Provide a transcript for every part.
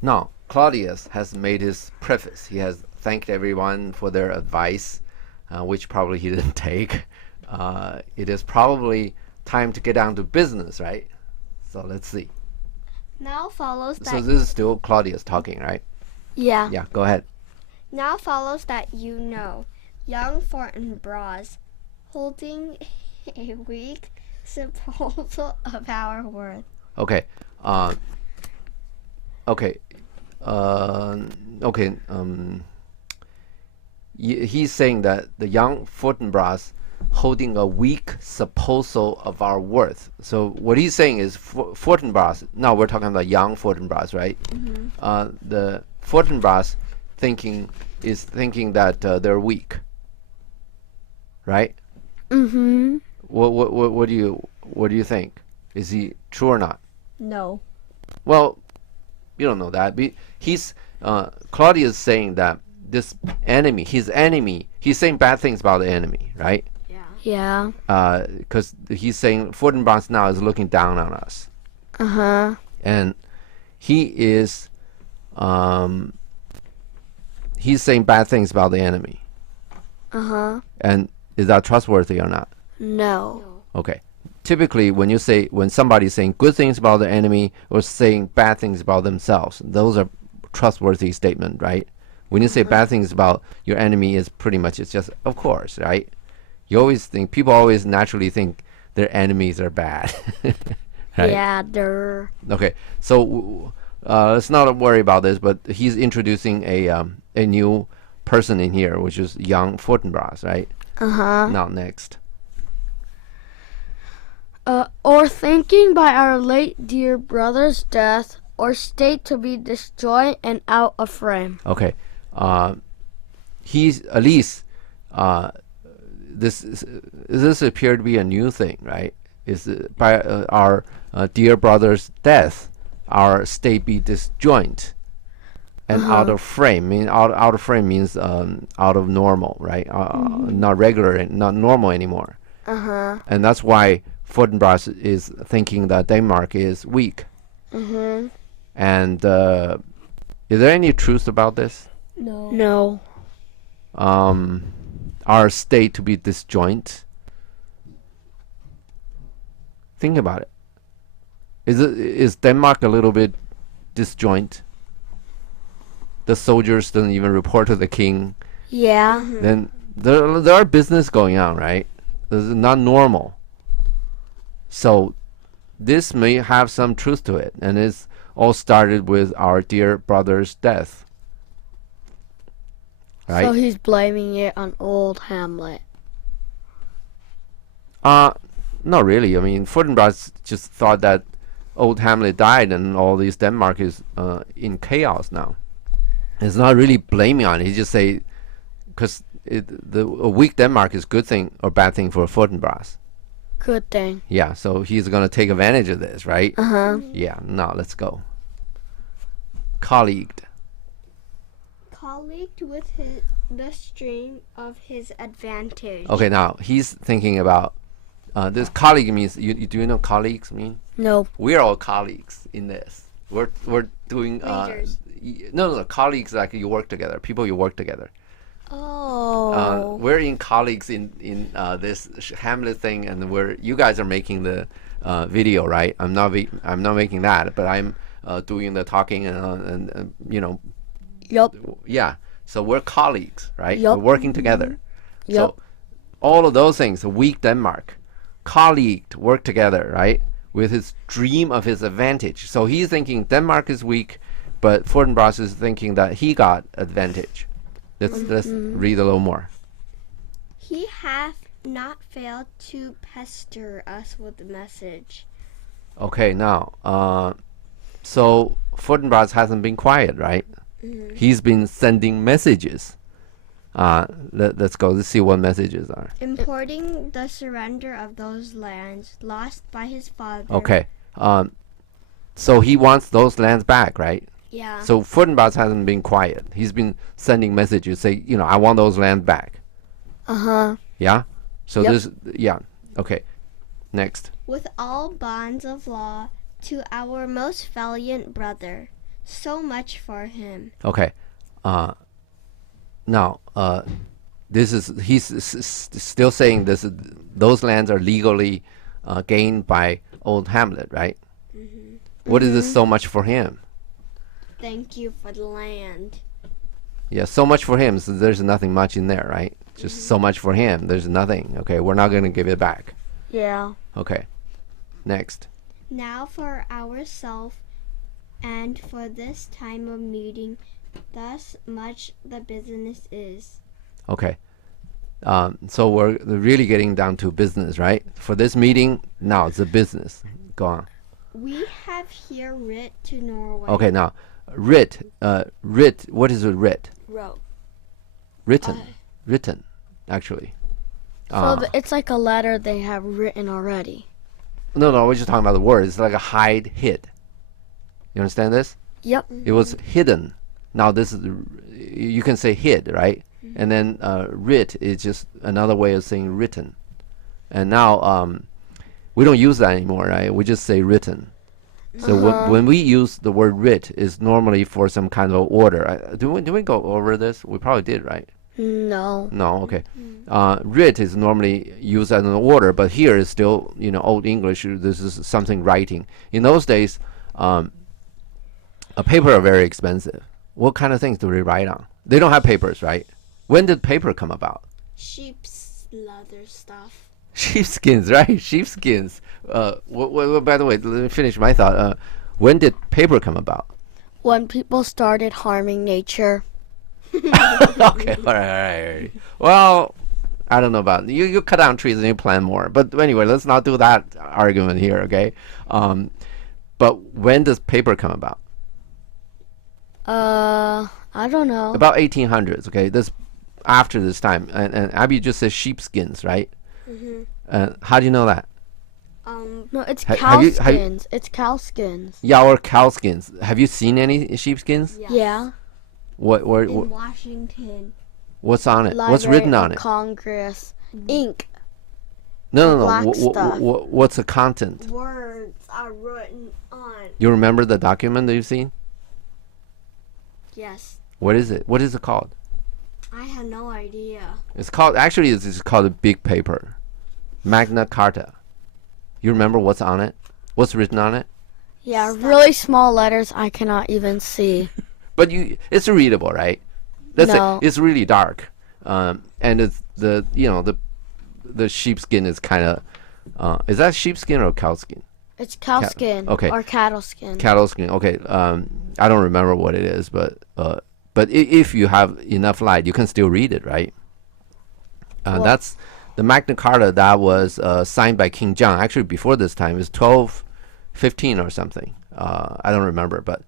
Now, Claudius has made his preface. He has thanked everyone for their advice, which probably he didn't take. It is probably time to get down to business, right? So let's see. Now follows that. So this is still Claudius talking, right? Yeah. Yeah, go ahead. Now follows that young Fortinbras, holding a weak supposal of our worth. Okay. Okay. Okay. He's saying that the young Fortinbras holding a weak supposal of our worth. So what he's saying is Fortinbras. Now we're talking about young Fortinbras, right? The Fortinbras thinking that they're weak, right? Mm-hmm. What do you think? Is he true or not? No. Well, you don't know that. He's Claudius saying that this enemy, his enemy, he's saying bad things about the enemy, right? Yeah. Because he's saying Fortinbras now is looking down on us, Uh-huh. and he is he's saying bad things about the enemy. Uh-huh. And is that trustworthy or not? No. Okay. Typically, when somebody's saying good things about the enemy or saying bad things about themselves, those are trustworthy statement, right? When you say bad things about your enemy, is pretty much it's just of course, right? People always naturally think their enemies are bad. Right? Yeah, they're... Okay, so let's not worry about this. But he's introducing a new person in here, which is young Fortinbras, right? Uh-huh. Now next. Or thinking by our late dear brother's death, or state to be disjoined and out of frame. Okay, he's at least this appeared to be a new thing, right? Is by our dear brother's death, our state be disjoint and out of frame. Out of frame means out of normal, right? Not regular and not normal anymore. Uh-huh. And that's why Fortinbras is thinking that Denmark is weak. Mm-hmm. And is there any truth about this? No. Our state to be disjoint. Think about it. Is Denmark a little bit disjoint? The soldiers don't even report to the king. Yeah. Then there are business going on, right? This is not normal. So this may have some truth to it, and it's all started with our dear brother's death. Right? So he's blaming it on old Hamlet. Not really. I mean, Fortinbras just thought that old Hamlet died and all this Denmark is in chaos now. It's not really blaming on it. He just say, because a weak Denmark is good thing or bad thing for Fortinbras. Good thing. Yeah, so he's going to take advantage of this, right? Uh-huh. Yeah, now let's go. Colleagued with the stream of his advantage. Okay, now he's thinking about this colleague means do you know colleagues mean? No. We're all colleagues in this. We're doing Leaders. No, colleagues like you work together, people you work together. Oh. We're in colleagues in this Hamlet thing, and you guys are making the video, right? I'm not making that, but I'm doing the talking and you know. Yup. Yeah. So we're colleagues, right? Yup. We're working together. Yup. So all of those things, weak Denmark, colleague, work together, right? With his dream of his advantage. So he's thinking Denmark is weak, but Fortinbras is thinking that he got advantage. Let's read a little more. He hath not failed to pester us with the message. Okay, now, so Fortinbras hasn't been quiet, right? He's been sending messages. Let's go. Let's see what messages are. Importing the surrender of those lands lost by his father. Okay. So he wants those lands back, right? Yeah. So Fortinbras hasn't been quiet. He's been sending messages, say, I want those lands back. Uh-huh. Yeah? So Yep. yeah. Okay. Next. With all bonds of law to our most valiant brother, So much for him. Okay. Now, he's still saying those lands are legally gained by old Hamlet, right? What is this so much for him? Thank you for the land. Yeah, so much for him. So there's nothing much in there, right? Just so much for him. There's nothing. Okay, we're not going to give it back. Yeah. Okay. Next. Now for ourselves and for this time of meeting, thus much the business is. Okay. So we're really getting down to business, right? For this meeting, now it's a business. Go on. We have here writ to Norway. Okay, now, writ. What is a writ? Wrote. Written, actually. So it's like a letter they have written already. No, we're just talking about the word. It's like a hid. You understand this? Yep. It was hidden. Now this is, you can say hid, right? And then writ is just another way of saying written. And now we don't use that anymore, right? We just say written. So when we use the word writ, is normally for some kind of order. Do we go over this? We probably did, right? No. No, okay. Writ is normally used as an order, but here is still, Old English. This is something writing. In those days, a paper are very expensive. What kind of things do they write on? They don't have papers, right? When did paper come about? Sheep's leather stuff. Sheepskins, right? Sheepskins. By the way, let me finish my thought. When did paper come about? When people started harming nature. Okay, all right. Well, I don't know about you cut down trees and you plant more. But anyway, let's not do that argument here, okay? But when does paper come about? I don't know. About 1800s, okay? This after this time. And Abby just says sheepskins, right? How do you know that? No, it's Ha- cow have you- skins. It's cow skins. Yeah, or cow skins. Have you seen any sheepskins? Yes. Yeah. In Washington. What's on it? Library What's written on of it? Congress. Ink. No. black stuff. What's the content? Words are written on. You remember the document that you've seen? Yes. What is it? What is it called? I have no idea. It's called it's called a big paper, Magna Carta. You remember what's on it? What's written on it? Yeah, really small letters I cannot even see. But it's readable, right? That's No. it. It's really dark, and it's the sheepskin is kind of. Is that sheepskin or cow skin? It's cow skin. Okay. Or cattle skin. Cattle skin. Okay. I don't remember what it is, but if you have enough light, you can still read it, right? That's the Magna Carta that was signed by King John. Actually, before this time, it's 1215 or something. I don't remember, but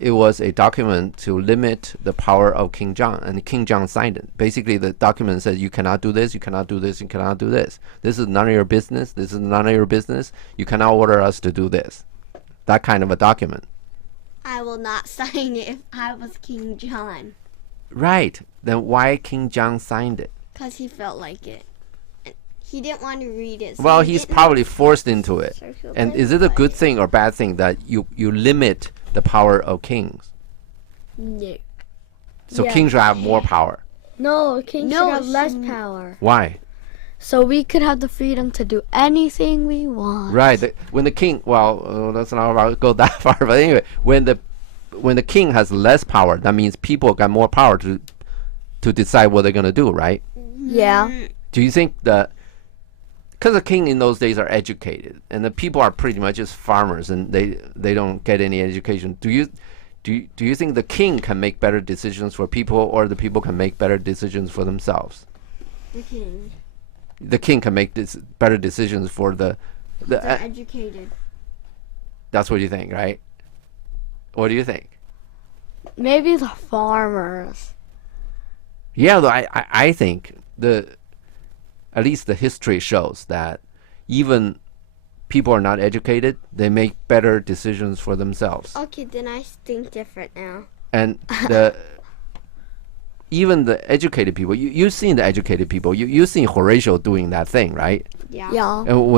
it was a document to limit the power of King John, and King John signed it. Basically, the document says you cannot do this, you cannot do this, you cannot do this. This is none of your business. This is none of your business. You cannot order us to do this. That kind of a document. I will not sign it if I was King John. Right. Then why King John signed it? Because he felt like it. And he didn't want to read it. So Well, he he's didn't probably forced into it. So he'll And play is it a with good it. thing or bad thing that you limit the power of kings? No. So Yeah. kings should have more power. No, kings No, should have less she- power. Why? So we could have the freedom to do anything we want. Right. When the king, let's not go that far. But anyway, when the king has less power, that means people got more power to decide what they're gonna do, right? Yeah. Do you think that? Because the king in those days are educated, and the people are pretty much just farmers, and they don't get any education. Do you think the king can make better decisions for people, or the people can make better decisions for themselves? The king. The king can make better decisions for the. They're educated. That's what you think, right? What do you think? Maybe the farmers. Yeah, though I think at least the history shows that even people are not educated, they make better decisions for themselves. Okay, then I think different now. And even the educated people, you've seen the educated people. You've seen Horatio doing that thing, right? Yeah. Yeah. And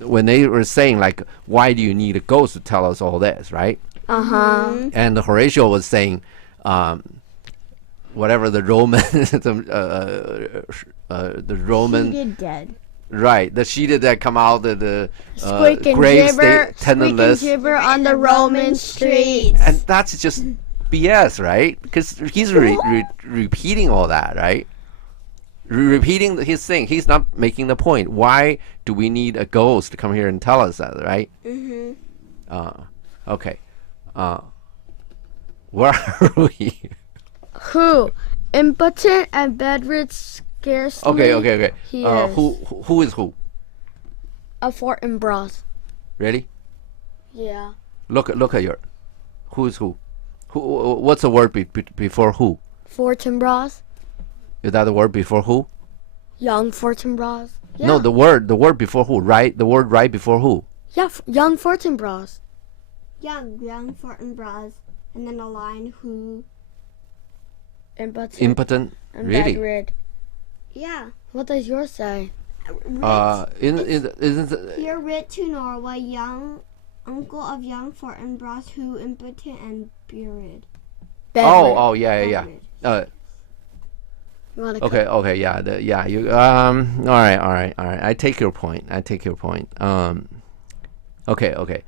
when they were saying like, why do you need a ghost to tell us all this, right? Uh-huh. And Horatio was saying, whatever the Roman, the Roman, Sheeted dead. right? The sheeted that come out the Squeak and grave gibber, tenantless, gibber on the Roman streets. and that's just BS, right? Because he's repeating all that, right? Repeating his thing. He's not making the point. Why do we need a ghost to come here and tell us that, right? Okay. Where are we? Who? Impotent and bedridden scarcely. Okay. He is. Who is who? A Fortinbras. Ready? Yeah. Look at your. Who is who? What's the word before who? Fortinbras. Is that the word before who? Young Fortinbras. Yeah. No, the word before who, right? The word right before who? Yeah, young Fortinbras. Young Fortinbras. And then a line who. Impotent and really? bedridden. Yeah. What does yours say? Here writ to Norway, young uncle of young Fortinbras, who impotent and buried. Oh, yeah. You wanna Okay, yeah. You all right. I take your point. Okay.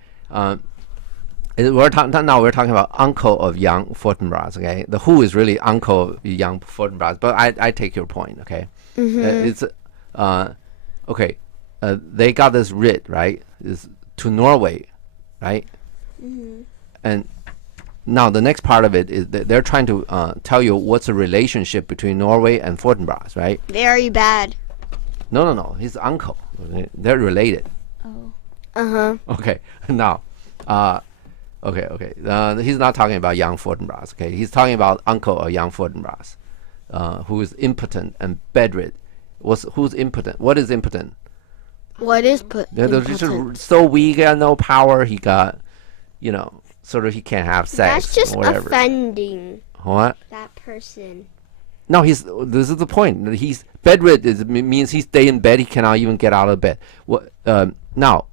We're talking about uncle of young Fortinbras. Okay, the who is really uncle of young Fortinbras. But I take your point. Okay, it's okay. They got this writ, right? Is to Norway, right? And now the next part of it is that they're trying to tell you what's the relationship between Norway and Fortinbras, right? Very bad. No. His uncle. They're related. Uh-huh. Okay. Now, okay. He's not talking about young Fortinbras. Okay, he's talking about uncle of young Fortinbras, who is impotent and bedridden. Who's impotent? What is impotent? What is They're just impotent? so weak and no power. He got, sort of he can't have sex. That's just or whatever. offending What? that person. No, this is the point. He's bedridden means he stay in bed. He cannot even get out of bed. Now,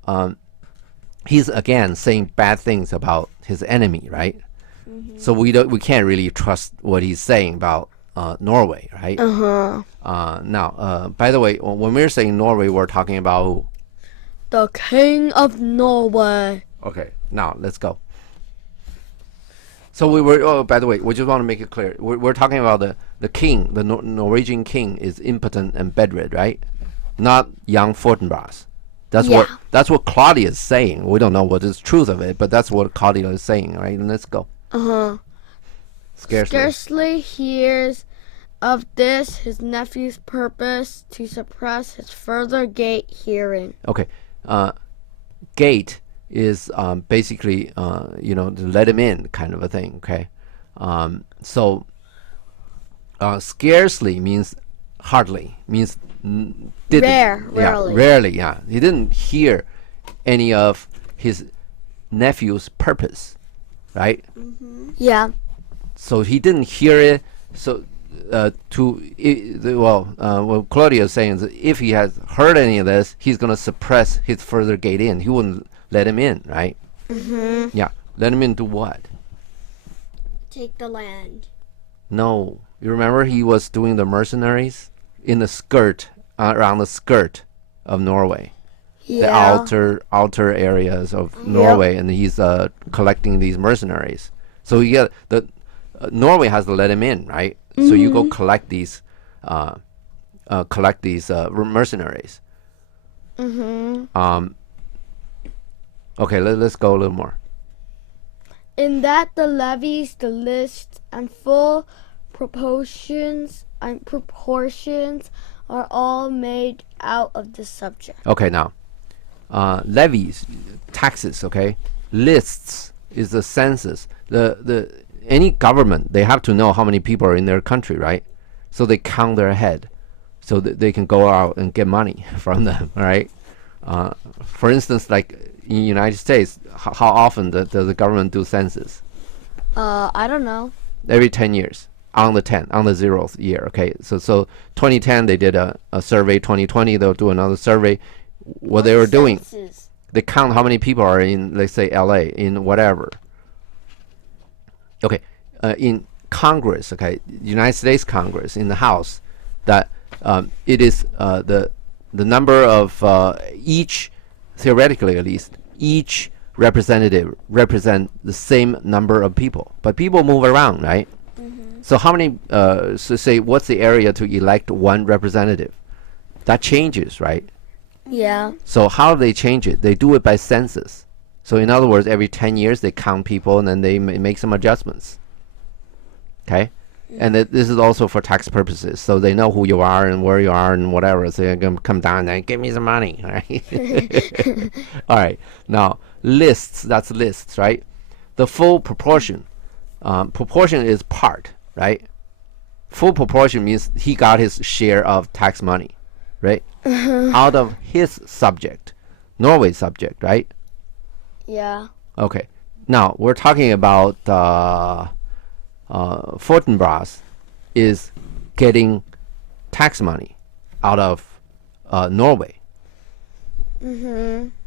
he's again saying bad things about his enemy, right? So we can't really trust what he's saying about Norway, right? Now, by the way, when we're saying Norway, we're talking about who? The King of Norway. Okay, now let's go. So we were. Oh, by the way, we just want to make it clear. We're talking about the king, the Norwegian king, is impotent and bedridden, right? Not young Fortinbras. That's what Claudia is saying. We don't know what is truth of it, but that's what Claudia is saying, right? And let's go. Scarcely hears of this his nephew's purpose to suppress his further gate hearing. Okay, gate is basically to let him in kind of a thing. Okay, so scarcely means hardly, means rarely. Yeah, he didn't hear any of his nephew's purpose, right? Yeah. So he didn't hear it. So what Claudia is saying is that if he has heard any of this, he's gonna suppress his further gate in. He wouldn't let him in, right? Yeah, let him in to what? Take the land. No, you remember he was doing the mercenaries in the skirt, around the skirt of Norway, the outer areas of Norway, and he's collecting these mercenaries. So you get Norway has to let him in, right? So you go collect these mercenaries. Okay, let's go a little more. In that the levies, the list, and full proportions are all made out of the subject. Okay, now levies, taxes. Okay, lists is the census. The any government, they have to know how many people are in their country, right? So they count their head, so that they can go out and get money from them, right? For instance, like in the United States, how often does the government do census? I don't know. Every 10 years, on the 0th year. Okay, so 2010 they did a survey. 2020 they'll do another survey. What they were doing, they count how many people are in, let's say, LA, in whatever. Okay, in Congress, okay, United States Congress, in the House, that it is the number of each, theoretically at least, each representative represent the same number of people, but people move around, right? So how many? So say, what's the area to elect one representative? That changes, right? Yeah. So how do they change it? They do it by census. So in other words, every 10 years they count people and then they make some adjustments. Okay? And this is also for tax purposes. So they know who you are and where you are and whatever. So they're going to come down and give me some money. Right? All right. Now, lists, that's lists, right? The full proportion. Proportion is part, right? Full proportion means he got his share of tax money, right? Out of his subject, Norway's subject, right? Yeah. Okay. Now we're talking about Fortinbras is getting tax money out of Norway,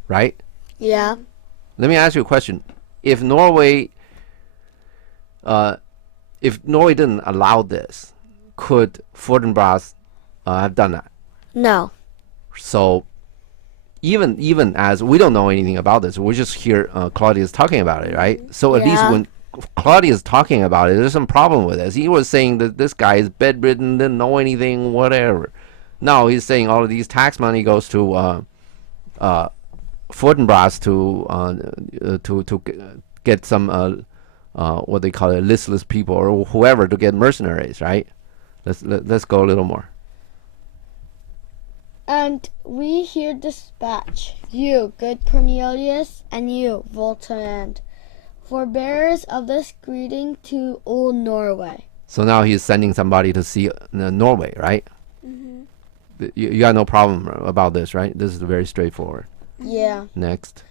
right? Yeah. Let me ask you a question. If Norway didn't allow this, could Fortinbras have done that? No. So even as we don't know anything about this, we just hear Claudius talking about it, right? So at least Yeah. when Claudius talking about it, there's some problem with this. He was saying that this guy is bedridden, didn't know anything, whatever. Now he's saying all of these tax money goes to Fortinbras to get some what they call it, listless people or whoever to get mercenaries, right? Let's go a little more. And we here dispatch you, good Cornelius, and you, Voltand, forbearers of this greeting to old Norway. So now he's sending somebody to see Norway, right? You got no problem about this, right? This is very straightforward. Yeah. Next.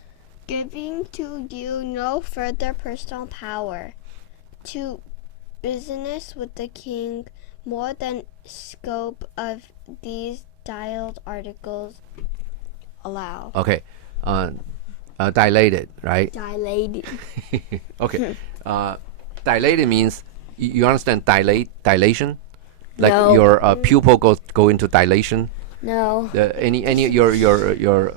Giving to you no further personal power to business with the king more than scope of these dialed articles allow. Okay. Dilated, right? Dilated. Okay. Dilated means you understand dilation, like No. your pupil go into dilation. No. Any your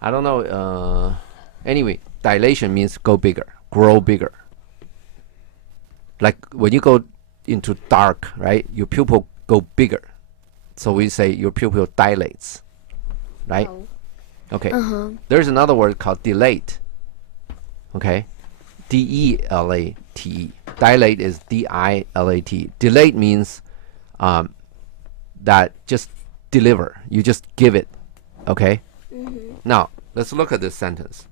I don't know. Anyway, dilation means go bigger, grow bigger. Like when you go into dark, right? Your pupil go bigger. So we say your pupil dilates, right? No. Okay. There's another word called dilate. Okay. D-E-L-A-T-E. Dilate is D-I-L-A-T. Dilate means that just deliver. You just give it. Okay? Now, let's look at this sentence.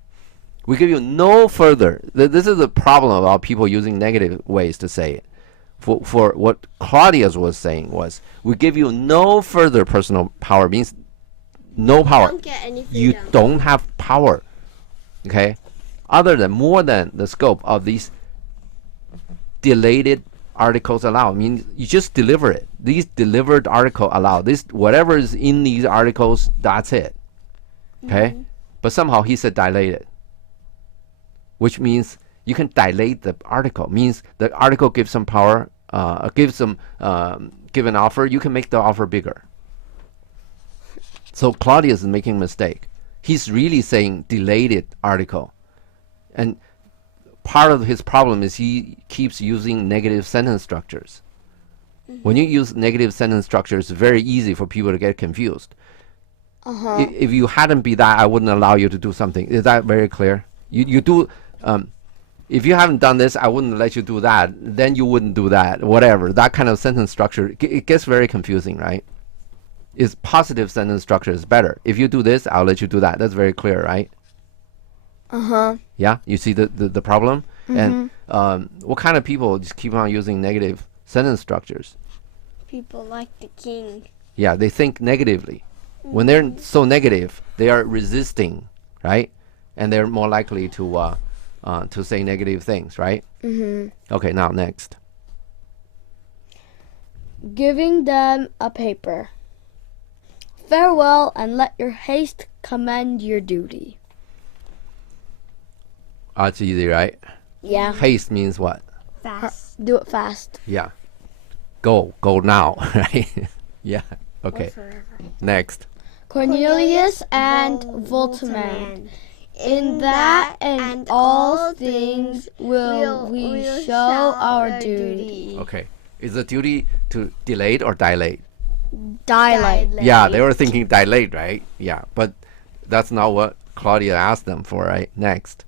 We give you no further. This is the problem about people using negative ways to say it. For what Claudius was saying was, we give you no further personal power means no power. Don't get any You freedom. don't have power. Okay? Other than more than the scope of these delated articles allow. Means you just deliver it. These delivered article allow. This whatever is in these articles, that's it. Okay? But somehow he said dilated. Which means you can dilate the article. Means the article gives some power, give an offer, you can make the offer bigger. So Claudius is making a mistake. He's really saying delayed article. And part of his problem is he keeps using negative sentence structures. When you use negative sentence structures, it's very easy for people to get confused. If you hadn't be that, I wouldn't allow you to do something. Is that very clear? You do. If you haven't done this, I wouldn't let you do that. Then you wouldn't do that. Whatever. That kind of sentence structure, it gets very confusing, right? Is positive sentence structure is better. If you do this, I'll let you do that. That's very clear, right? Yeah, you see the problem? And what kind of people just keep on using negative sentence structures? People like the king. Yeah, they think negatively. When they're so negative, they are resisting, right? And they're more likely to say negative things, right? Okay, now next. Giving them a paper. Farewell, and let your haste commend your duty. That's easy, right? Yeah. Haste means what? Fast. Do it fast. Yeah. Go now, right? Yeah. Okay. Next. Cornelius and Voltimand. In that and all things will we show our duty. Okay. Is the duty to delay or dilate? Dilate. Yeah, they were thinking dilate, right? Yeah, but that's not what Claudia asked them for, right? Next.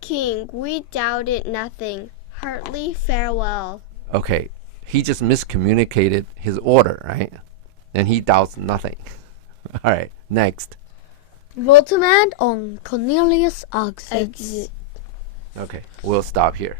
King, we doubted nothing. Heartily farewell. Okay. He just miscommunicated his order, right? And he doubts nothing. All right. Next. Voltimand on Cornelius' exit. Okay. We'll stop here.